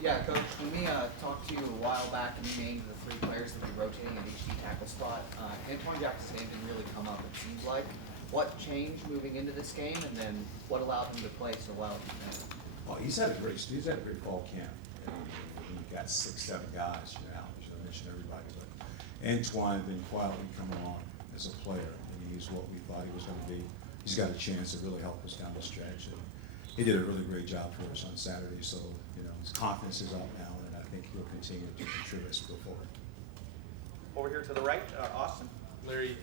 Yeah, Coach, when we talked to you a while back and you named the three players that be rotating at each D tackle spot, Antoine Jackson's name didn't really come up, it seems like. What changed moving into this game, and then what allowed him to play so well at the end? Well, he's had a great fall camp. And he got 6, 7 guys, I should mention everybody, but Antoine been quietly coming on as a player. I mean, he's what we thought he was going to be. He's got a chance to really help us down the stretch. And he did a really great job for us on Saturday, so his confidence is up now, and I think he'll continue to contribute as we go forward. Over here to the right, Austin. Larry,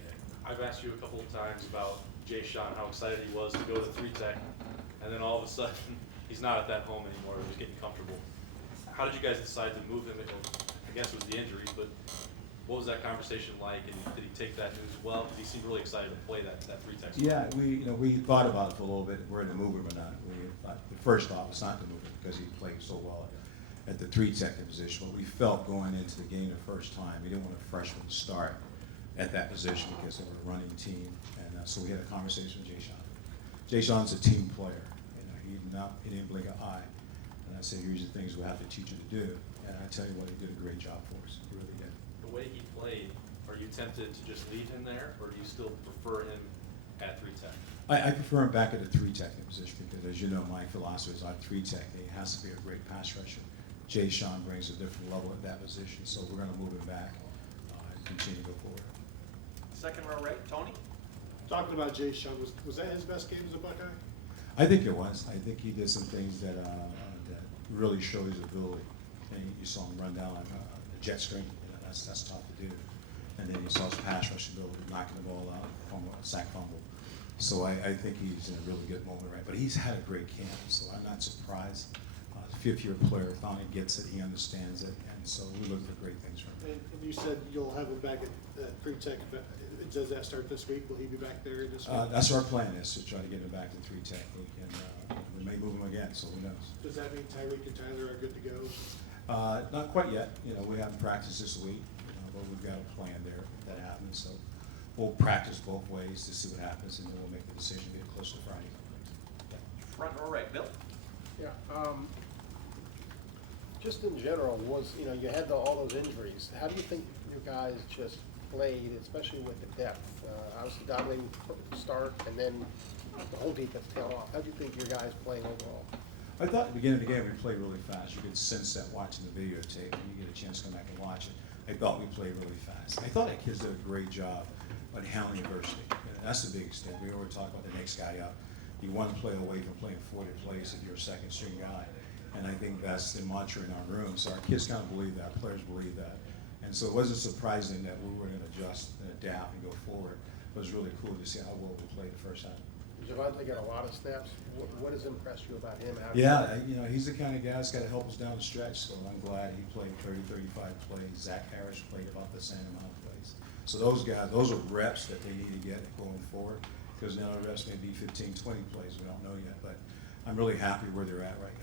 I've asked you a couple of times about Jay Sean, how excited he was to go to 3-tech, and then all of a sudden, he's not at that home anymore. He was getting comfortable. How did you guys decide to move him? I guess it was the injury, but what was that conversation like, and did he take that news well? Did he seem really excited to play that 3-tech? Yeah, we thought about it for a little bit, whether to move him or not. We thought, the first thought was not to move him because he played so well at the 3-tech position. But we felt going into the game the first time, we didn't want a freshman to start at that position because they were a running team. And so we had a conversation with Jay Sean. Jay Sean's a team player. He didn't blink an eye. And I said, here's the things we have to teach you to do. And I tell you what, he did a great job for us. He really did. The way he played, are you tempted to just leave him there, or do you still prefer him at 3-tech? I prefer him back at the 3-tech position because, as you know, my philosophy is on 3-tech. He has to be a great pass rusher. Jay Sean brings a different level at that position, so we're going to move him back and continue to go forward. Second row right, Tony. Talking about Jay Sean, was that his best game as a Buckeye? I think it was. I think he did some things that really show his ability. And you saw him run down like a jet stream. That's tough to do. And then you saw his pass rush ability, knocking the ball out, sack fumble. So I think he's in a really good moment, right? But he's had a great camp, so I'm not surprised. Fifth-year player finally gets it, he understands it, and so we look for great things from him. And you said you'll have him back at 3-tech. Does that start this week? Will he be back there this week? That's our plan, is to try to get him back to 3-tech. We may move him again, so who knows? Does that mean Tyreek and Tyler are good to go? Not quite yet. We haven't practiced this week, but we've got a plan there if that happens. So we'll practice both ways to see what happens, and then we'll make the decision to get close to Friday. Front row right, Bill. Yeah. Just in general, you had all those injuries. How do you think you guys just played, especially with the depth? Obviously dominating start, and then the whole defense tailed off. How do you think your guys playing overall? I thought at the beginning of the game we played really fast. You could sense that watching the videotape. When you get a chance to come back and watch it, I thought we played really fast. I thought our kids did a great job at handling adversity. That's the biggest thing. We always talk about the next guy up. You want to play away from playing 40 plays if you're a second string guy. And I think that's the mantra in our room. So our kids kind of believe that, players believe that. And so it wasn't surprising that we were going to adjust and adapt and go forward. It was really cool to see how well we played the first half. Javante got a lot of snaps. What has impressed you about him? Yeah, he's the kind of guy that's got to help us down the stretch. So I'm glad he played 30, 35 plays. Zach Harris played about the same amount of plays. So those guys, those are reps that they need to get going forward. Because now the reps may be 15, 20 plays. We don't know yet. But I'm really happy where they're at right now.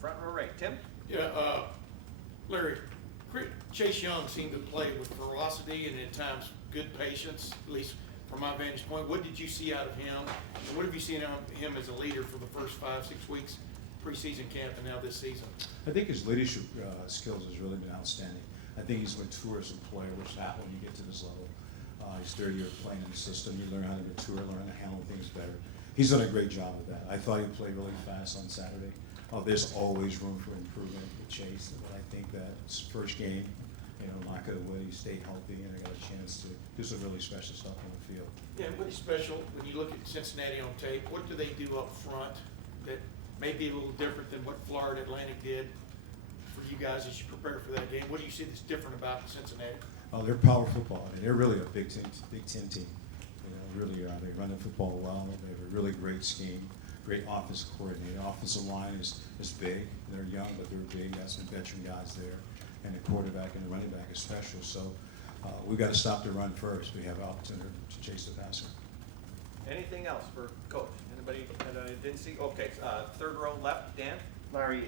Front row right, Tim. Yeah, Larry, Chase Young seemed to play with velocity and at times good patience, at least from my vantage point. What did you see out of him? And what have you seen out of him as a leader for the first 5-6 weeks preseason camp and now this season? I think his leadership skills has really been outstanding. I think he's mature as a player, which is not when you get to this level. He's 30 years playing in the system. You learn how to mature, learn how to handle things better. He's done a great job of that. I thought he played really fast on Saturday. There's always room for improvement with Chase, but I think that his first game, knock it away, he stayed healthy, and I got a chance to do some really special stuff on the field. Yeah, what is special when you look at Cincinnati on tape? What do they do up front that may be a little different than what Florida Atlantic did for you guys as you prepare for that game? What do you see that's different about Cincinnati? Oh, they're power football. I mean, they're really a Big Ten team. Really are. They run the football well. They have a really great scheme. Great offensive coordinator. Offensive line is big. They're young, but they're big. Got some veteran guys there, and the quarterback and the running back is special. So we've got to stop the run first. We have an opportunity to chase the passer. Anything else for Coach? Anybody that I didn't see? Okay, third row left, Dan. Larry,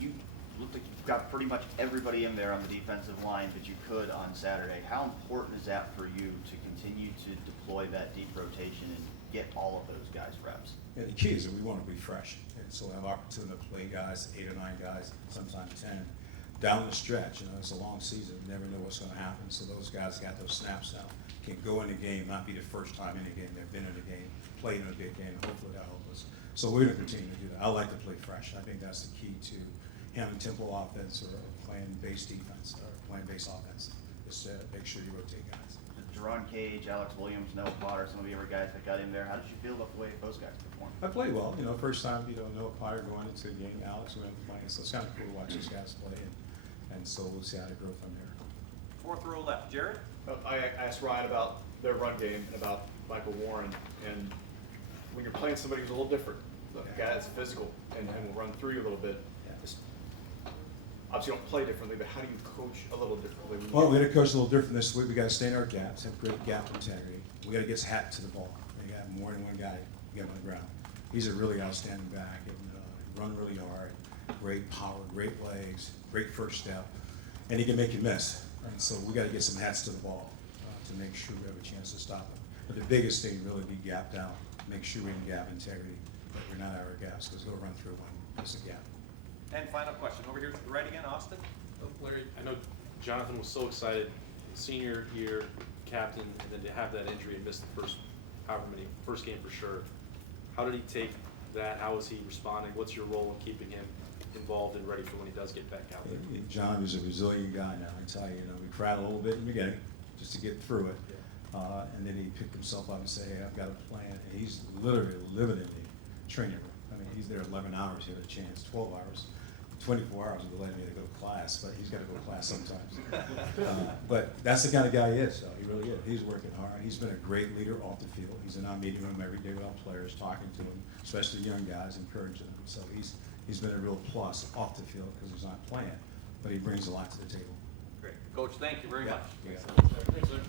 you looked like you've got pretty much everybody in there on the defensive line that you could on Saturday. How important is that for you to continue to deploy that deep rotation and get all of those guys reps? Yeah, the key is that we want to be fresh. so we'll have opportunity to play guys, 8 or 9 guys, sometimes 10, down the stretch. It's a long season, you never know what's gonna happen, so those guys got those snaps now, can go in the game, not be the first time in the game, they've been in the game, played in a big game, and hopefully that'll help us. So we're gonna continue to do that. I like to play fresh. I think that's the key to having tempo offense or playing base defense, or playing base offense, is to make sure you rotate guys. Jerron Cage, Alex Williams, Noah Potter, some of the other guys that got in there, how did you feel about the way those guys performed? I played well, first time, Noah Potter going into the game, Alex went playing, so it's kind of cool to watch these guys play, and so we'll see how they grow from there. Fourth row left, Jared? I asked Ryan about their run game and about Michael Warren, and when you're playing somebody who's a little different, a guy that's physical and will run through you a little bit, it's- obviously you don't play differently, but how do you coach a little differently? when you- Well, we got to coach a little different this week. We got to stay in our gaps, have great gap integrity. We got to get hat to the ball. We got more than one guy to get on the ground. He's a really outstanding back and run really hard, great power, great legs, great first step, and he can make you miss. And so we got to get some hats to the ball to make sure we have a chance to stop him. But the biggest thing really be gap down, make sure we can gap integrity, that we're not out of our gaps, because he'll run through one. It's a gap. And final question, over here to the right again, Austin? Larry, I know Jonathan was so excited, senior year, captain, and then to have that injury and miss the first game for sure. How did he take that? How is he responding? What's your role in keeping him involved and ready for when he does get back out there? John was a resilient guy now, I tell you, we cried a little bit in the beginning, just to get through it. And then he picked himself up and said, hey, I've got a plan. And he's literally living in the training room. I mean, he's there 11 hours, he had a chance, 12 hours. 24 hours would let me to go to class, but he's got to go to class sometimes. But that's the kind of guy he is, though. He really is. He's working hard. He's been a great leader off the field. He's in our meeting room every day with our players, talking to them, especially young guys, encouraging them. So he's been a real plus off the field because he's not playing, but he brings a lot to the table. Great. Coach, thank you very much. Yeah. Thanks, sir.